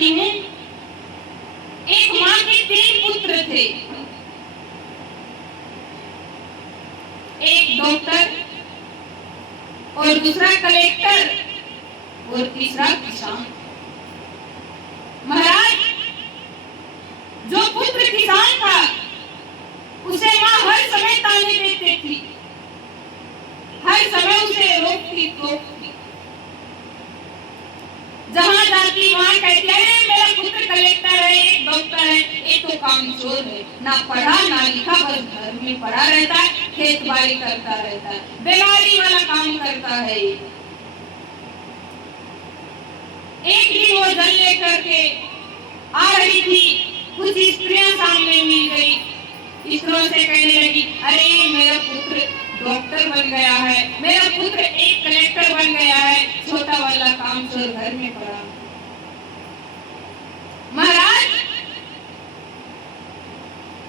बताती हूँ, एक माँ के 3 पुत्र थे, एक डॉक्टर और दूसरा कलेक्टर और तीसरा किसान। महाराज, जो पुत्र किसान था उसे माँ हर समय ताने देती थी, हर समय उसे रोकती टोकती। जहाँ जाती वहाँ कहती है मेरा पुत्र कलेक्टर है, एक डॉक्टर है, एक तो कामचोर है, ना पढ़ा ना लिखा, बस घर में पड़ा रहता है, खेत बाड़ी करता रहता है, बेगारी वाला काम करता है। एक दिन वो जल लेकर के आ रही थी, कुछ स्त्रियां सामने मिल गई, स्त्रियों से कहने लगी, अरे मेरा पुत्र डॉक्टर बन गया है, मेरा पुत्र एक कलेक्टर बन गया है, छोटा वाला कामचोर घर में पड़ा। महाराज,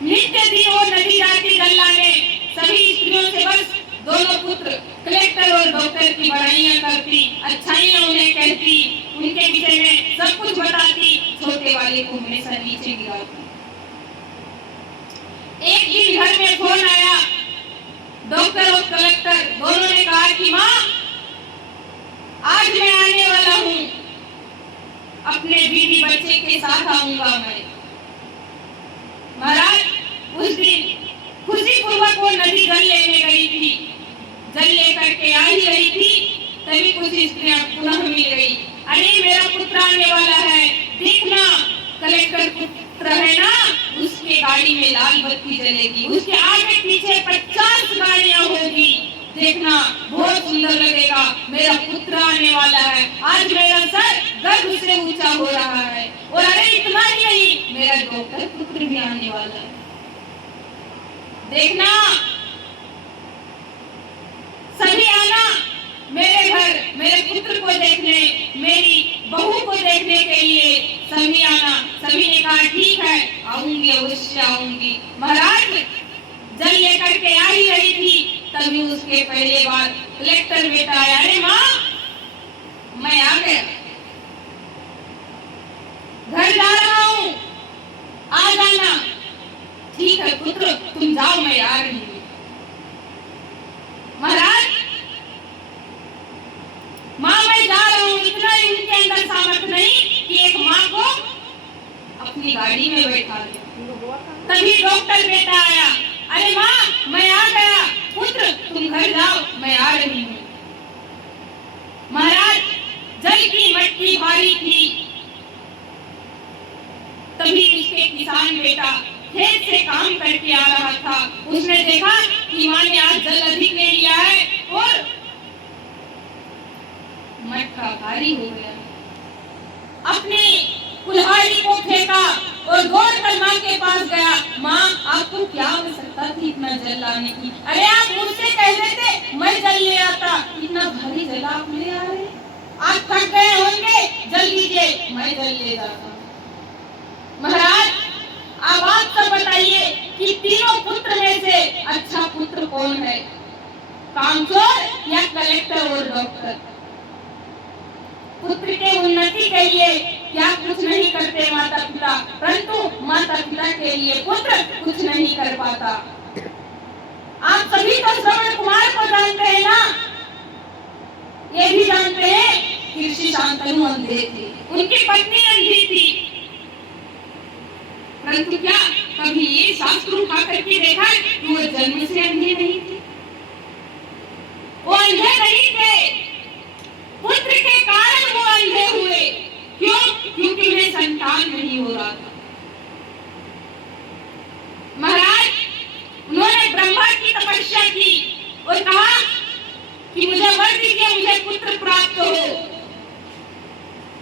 नित्य दिन वो नदी जाती जल लाने, सभी स्त्रियों से बस दोनों पुत्र कलेक्टर और डॉक्टर की बड़ाइयां करती, अच्छाइयां उन्हें कहती, उनके विषय में सब कुछ बताती, छोटे वाले को हमेशा नीचे गिराती। एक दिन घर में फोन आया, डॉक्टर और कलेक्टर दोनों ने कहा कि माँ आज मैं आने वाला हूँ, अपने बीवी बच्चे के साथ आऊंगा मैं। महाराज, उस दिन खुशी पूर्वक वो नदी जल लेने गई थी, जल लेकर के आ ही रही थी, तभी कुछ स्त्रियां पुनः मिल गई, अरे मेरा पुत्र आने वाला है, देखना कलेक्टर पुत्र है ना, उसके गाड़ी में लाल बत्ती जलेगी, उसके आगे पीछे 50 गाड़ियां होगी, देखना बहुत सुंदर लगेगा, मेरा पुत्र आने वाला है, आज मेरा सर गर्व से ऊंचा हो रहा है, और अरे इतना ही नहीं, मेरा डॉक्टर पुत्र भी आने वाला है, देखना सभी आना मेरे घर, मेरे पुत्र को देखने, मेरी बहू को देखने के लिए सभी आना। सभी ने कहा ठीक है, आऊंगी, अवश्य आऊंगी। महाराज, जल लेकर के आ ही रही थी, तभी उसके पहले बार कलेक्टर बेटा आया, अरे माँ मैं आ गया, घर जा रहा हूँ, आ जाना। ठीक है पुत्र, तुम जाओ, मैं आ रही हूँ। महाराज, माँ मैं जा रहा हूँ, इतना ही उनके अंदर सामर्थ नहीं कि एक माँ को अपनी गाड़ी में बैठा ले। तभी डॉक्टर बेटा आया, अरे माँ मैं आ गया, पुत्र तुम घर जाओ, मैं आ रही हूँ। महाराज, जल की मटकी भारी थी, तभी उसके किसान बेटा खेत से काम करके आ रहा था, उसने देखा कि माँ ने आज जल अधिक ले लिया है और मटका भारी हो गया, अपनी कुल्हाड़ी को फेंका और दौड़कर माँ के पास गया, माँ आपको क्या आवश्यकता थी इतना जल लाने की, अरे आप मुझसे कह देते मैं जल ले आता, इतना भारी जल आप ले आ रहे, आप थक गए होंगे, जल लीजिए, मैं जल ले जाता। महाराज, अब आप सब बताइए कि तीनों पुत्र में से अच्छा पुत्र कौन है, कामचोर या कलेक्टर और डॉक्टर? पुत्र के उन्नति के लिए क्या कुछ नहीं करते माता पिता, परंतु माता पिता के लिए पुत्र कुछ नहीं कर पाता। आप सभी तो श्रवण कुमार को जानते हैं ना, ये भी जानते हैं कि ऋषि शांतनु अंधे थे, उनकी पत्नी अंधी थी, परंतु क्या कभी ये शास्त्र उठा करके देखा कि वो जन्म से अंधे नहीं थे? वो अंधे नहीं थे, पुत्र के कारण वो अंधे हुए, क्यों? क्योंकि उन्हें संतान नहीं हो रहा था। महाराज, उन्होंने ब्रह्मा की तपस्या की और कहा कि मुझे वर दीजिए, मुझे पुत्र प्राप्त हो।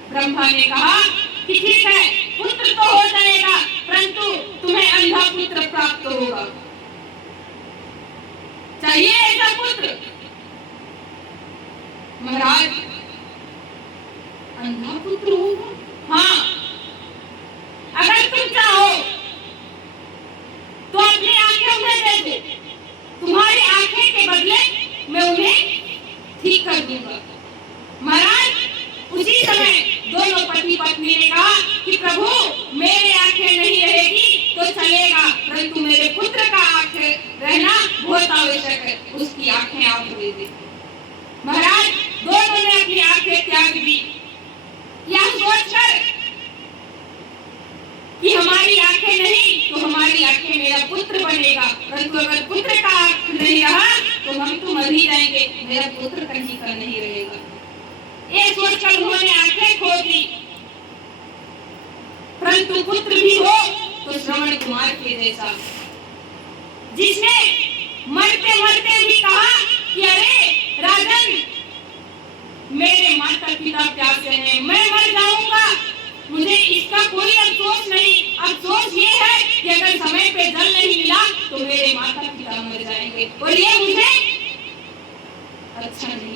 ब्रह्मा ने कहा कि ठीक है, पुत्र तो हो जाएगा, परंतु तुम्हें अंधा पुत्र प्राप्त होगा। चाहिए ऐसा पुत्र? महाराज, अंधा पुत्र होगा? हाँ, अगर तुम चाहो तो अपनी आंखें उन्हें दे दो, तुम्हारी आंखें के बदले मैं उन्हें ठीक कर दूंगा। महाराज, उसी समय दोनों पति पत्नी ने कहा कि प्रभु मेरे आंखें नहीं रहेगी तो चलेगा, परंतु मेरे पुत्र का आंखें रहना बहुत आवश्यक है, उसकी आंखें आप दे दे। महाराज दोनों ने अपनी आंखें त्याग दी। यह सोचकर कि हमारी आंखें नहीं तो हमारी आंखें मेरा पुत्र बनेगा, परंतु अगर पुत्र का आंख नहीं रहा तो हम तो मर ही जाएंगे, मेरा पुत्र कहीं का नहीं रहेगा। ये सोचकर उन्होंने आंखें खो दी। परंतु पुत्र भी हो तो श्रवण कुमार के जैसा, जिसने मरते मरते भी कहा कि अरे राजन मेरे माता पिता प्यासे हैं, मैं मर जाऊंगा, मुझे इसका कोई अफसोस नहीं। अफसोस ये है कि अगर समय पे जल नहीं मिला तो मेरे माता पिता मर जाएंगे और ये मुझे अच्छा नहीं